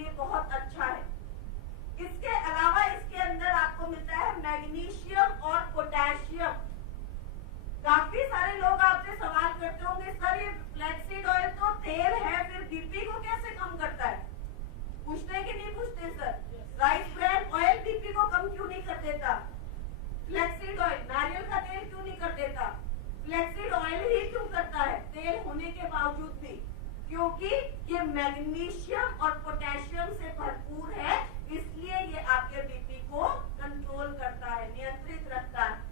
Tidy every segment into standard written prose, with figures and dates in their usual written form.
लिए बहुत अच्छा है। इसके अलावा इसके अंदर आपको मिलता है मैग्नीशियम और पोटेशियम। काफी सारे लोग आपसे सवाल करते होंगे, सर ये फ्लैक्सीड ऑयल तो तेल है, फिर बीपी को कैसे कम करता है? पूछते कि नहीं पूछते sir? Rice bran oil BP को कम क्यों नहीं कर देता? फ्लैक्सीड ऑयल नारियल का तेल क्यों नहीं कर देता? फ्लैक्सीड ऑयल ही क्यों करता है तेल होने के बावजूद भी? क्योंकि ये मैग्नीशियम और पोटेशियम से भरपूर है, इसलिए ये आपके बीपी को कंट्रोल करता है, नियंत्रित रखता है।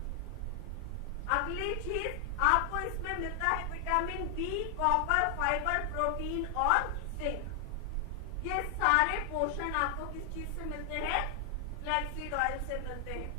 अगली चीज आपको इसमें मिलता है vitamin B, copper, fibre, protein और जिंक। ये सारे पोषण आपको किस चीज से मिलते हैं? फ्लैक्सीड ऑयल से मिलते हैं।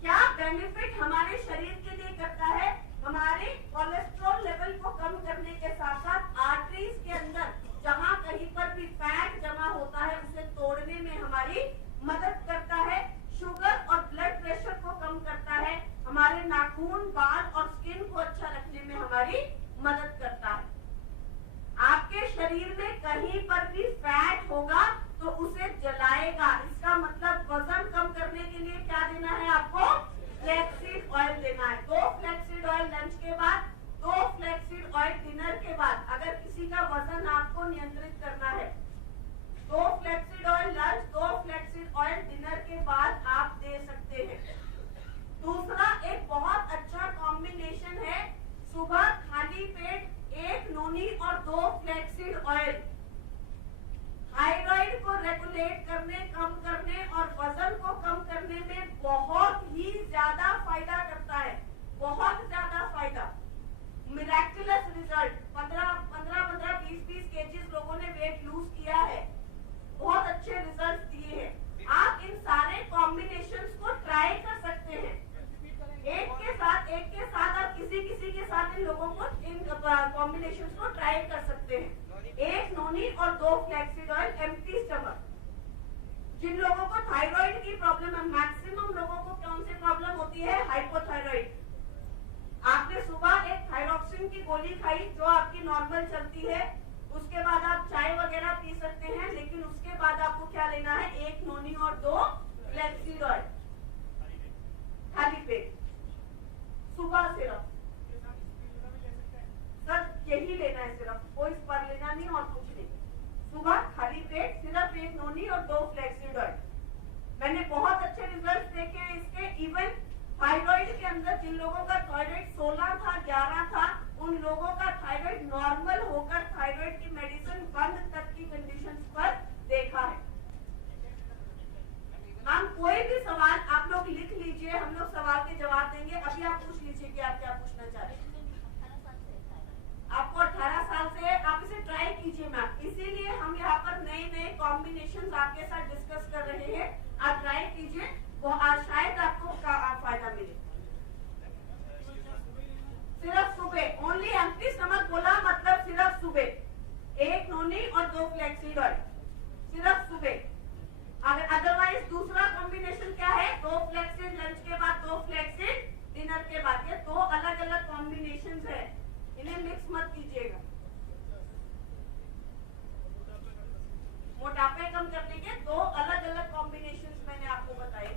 क्या बेनिफिट हमारे शरीर के लिए करता है? हमारे कोलेस्ट्रॉल लेवल को कम करने के साथ साथ आर्टरीज के अंदर जहां कहीं पर भी फैट जमा होता है उसे तोड़ने में हमारी मदद करता है। शुगर और ब्लड प्रेशर को कम करता है। हमारे नाखून, बाल और स्किन को अच्छा रखने में हमारी मदद करता है। आपके शरीर में कहीं पर भी फैट होगा तो उसे जलाएगा। इसका मतलब वजन कम करने के लिए क्या देना है आपको? फ्लैक्सीड ऑयल देना है। 2 फ्लैक्सीड ऑयल लंच के बाद, 2 फ्लैक्सीड ऑयल डिनर के बाद। अगर किसी का वजन आपको नियंत्रित करना है, 2 flaxseed oil lunch, 2 flaxseed oil dinner के बाद आप दे सकते हैं। दूसरा एक बहुत अच्छा कॉम्बिनेशन है, सुबह खाली पेट 1 नोनी और 2 फ्लैक्सीड ऑयल थायराइड को रेगुलेट करने, कम करने और वजन को कम करने में बहुत ही ज्यादा फायदा करता है, बहुत ज्यादा फायदा। मिरेक्युलस रिजल्ट, 15-15, 20-20 केजीज लोगों ने वेट लूज किया है, बहुत अच्छे रिजल्ट दिए हैं। आप इन सारे कॉम्बिनेशंस को ट्राई कर सकते हैं, एक के साथ आप किसी के साथ इन लोगों को, इन कॉम्बिनेशंस को ट्राई कर सकते हैं। 1 नोनी और 2 फ्लैक्सीड ऑयल एम्प्टी स्टमक। जिन लोगों को थायराइड की प्रॉब्लम है, मैक्सिमम लोगों को कौन सी प्रॉब्लम होती है? हाइपोथायराइड। आपने सुबह एक थायरॉक्सिन की गोली खाई जो आपकी नॉर्मल चलती है, उसके बाद आप चाय वगैरह पी सकते हैं, लेकिन उसके बाद आपको क्या लेना है? 1 नोनी और 2 फ्लैक्सीड ऑयल खाली पेट सुबह सिर्फ। सर यही लेना है सिर्फ, कोई पर लेना नहीं और कुछ नहीं। सुबह खाली पेट सिर्फ 1 नोनी और 2 फ्लैक्सीड ऑयल। मैंने बहुत अच्छे रिजल्ट देखे हैं इसके। इवन थायराइड के अंदर जिन लोगों का थायराइड 16 था, 11 था, उन लोगों का थायराइड नॉर्मल होकर थायराइड की मेडिसिन बंद तक की कंडीशंस पर देखा है। हम कोई भी सवाल आप लोग लिख लीजिए, हम लोग सवाल के जवाब देंगे। अभी आप पूछ लीजिए कि आप क्या पूछना चाह रहे हैं। आपको 18 साल से, आप इसे ट्राई कीजिए मैम, इसीलिए हम यहाँ पर नए नए कॉम्बिनेशन आपके साथ डिस्कस कर रहे हैं। आप ट्राई कीजिए, वो शायद आपको फायदा मिले। सिर्फ सुबह, ओनली एम्प्टी स्टमक बोला, मतलब सिर्फ सुबह 1 नोनी और 2 फ्लैक्सीड ऑयल सिर्फ सुबह। अदरवाइज दूसरा कॉम्बिनेशन क्या है? 2 फ्लैक्सीड लंच के बाद, 2 फ्लैक्सीड डिनर के बाद। ये 2 अलग अलग कॉम्बिनेशन है, इन्हें मिक्स मत कीजिएगा। मोटापे कम करने के 2 अलग अलग कॉम्बिनेशंस मैंने आपको बताए।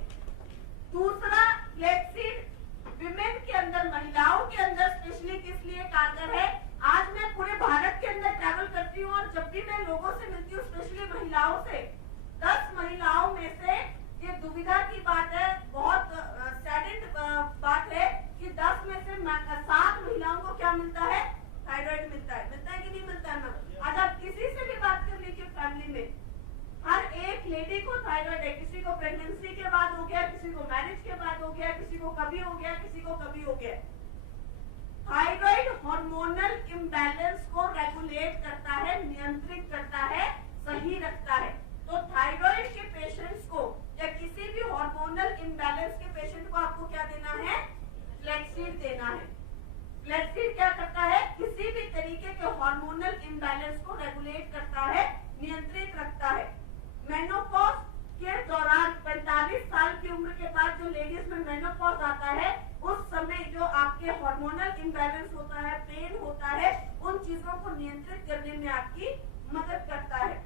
दूसरा फ्लैक्सीड विमेन के अंदर, महिलाओं के अंदर स्पेशली किस लिए कारगर है? आज मैं पूरे भारत के अंदर ट्रैवल करती हूँ और जब भी मैं लोगों से मिलती हूँ, स्पेशली महिलाओं से, 10 महिलाओं में से, ये दुविधा की बात है, बहुत सैडेड बात है कि 10 में से 7 महिलाओं को क्या मिलता है? थायराइड मिलता है। मिलता है कि नहीं मिलता है मैम? आज आप किसी से भी बात कर लीजिए, फैमिली में हर एक लेडी को थायराइड है। किसी को प्रेगनेंसी के बाद हो गया, किसी को मैरिज के बाद हो गया, किसी को कभी हो गया, किसी को कभी हो गया। थायराइड हार्मोनल इम्बैलेंस को रेगुलेट करता है, नियंत्रित करता है, सही रखता है। तो थायराइड के पेशेंट्स को या किसी भी हार्मोनल इम्बैलेंस के पेशेंट को आपको क्या देना है? फ्लैक्सीड देना है। फ्लैक्सीड क्या करता है? किसी भी तरीके के हार्मोनल इम्बैलेंस को रेगुलेट करता है, नियंत्रित रखता है। मेनोपॉज के दौरान 45 साल की उम्र के बाद जो लेडीज में मेनोपॉज आता है, उस समय जो आपके हार्मोनल इम्बैलेंस होता है, पेन होता है, उन चीजों को नियंत्रित करने में आपकी मदद करता है।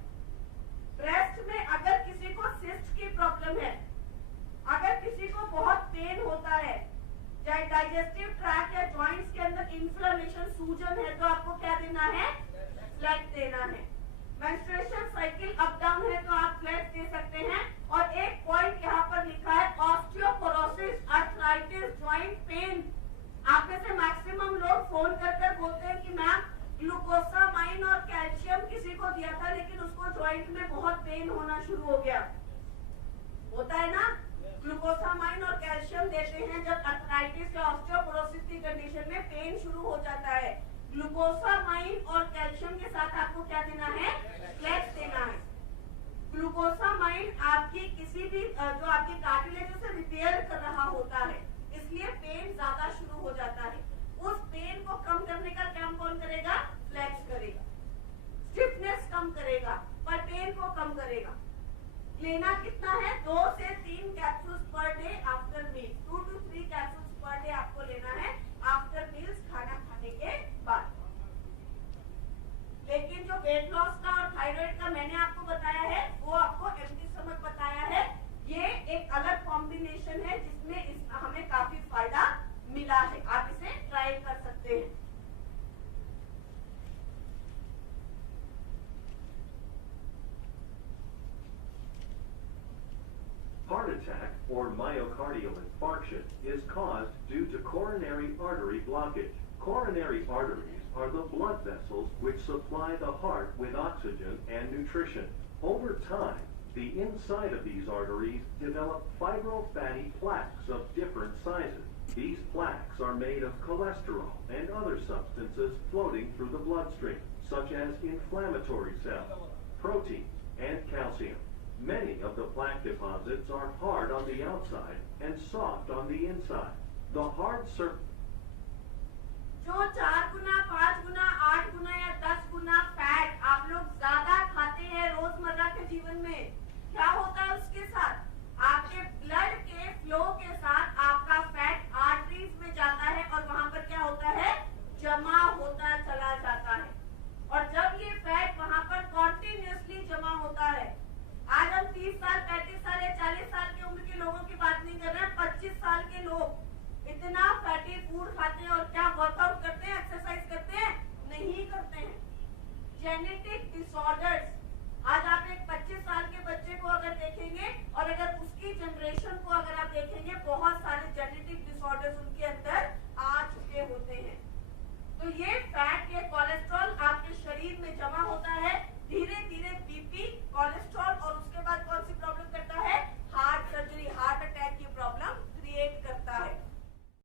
शुरू हो गया। होता है ना, ग्लूकोसामाइन और कैल्शियम देते हैं जब अर्थराइटिस या ऑस्टियोपोरोसिस की कंडीशन में पेन शुरू हो जाता है। ग्लूकोसामाइन और कैल्शियम के साथ आपको क्या देना है? फ्लेक्स देना है। ग्लूकोसामाइन आपकी किसी भी जो आपकी कार्टिलेज से रिपेयर कर रहा होता है, इसलिए पेन ज्यादा शुरू हो जाता है। उस पेन को कम करने का काम कौन करेगा? फ्लेक्स करेगा। स्टिफनेस कम करेगा पर पेन को कम करेगा। लेना कितना है? 2 से 3 capsules per day after meal. 2 to 3 capsules per day आपको लेना है आफ्टर मील्स, खाना खाने के बाद। लेकिन जो वेट लॉस का और थायराइड का मैंने आपको बताया है, वो आपको एम्प्टी स्टमक बताया है। ये एक अलग कॉम्बिनेशन है जिसमें हमें काफी फायदा मिला है। आप इसे ट्राई कर सकते हैं। Heart attack or myocardial infarction is caused due to coronary artery blockage. Coronary arteries are the blood vessels which supply the heart with oxygen and nutrition. Over time, the inside of these arteries develop fibrofatty plaques of different sizes. These plaques are made of cholesterol and other substances floating through the bloodstream, such as inflammatory cells, proteins, and calcium. Many of the plaque deposits are hard on the outside and soft on the inside. The hard surface जो 4 गुना, 5 गुना, 8 गुना या 10 गुना fat आप लोग ज्यादा खाते हैं रोजमर्रा के जीवन में, क्या होता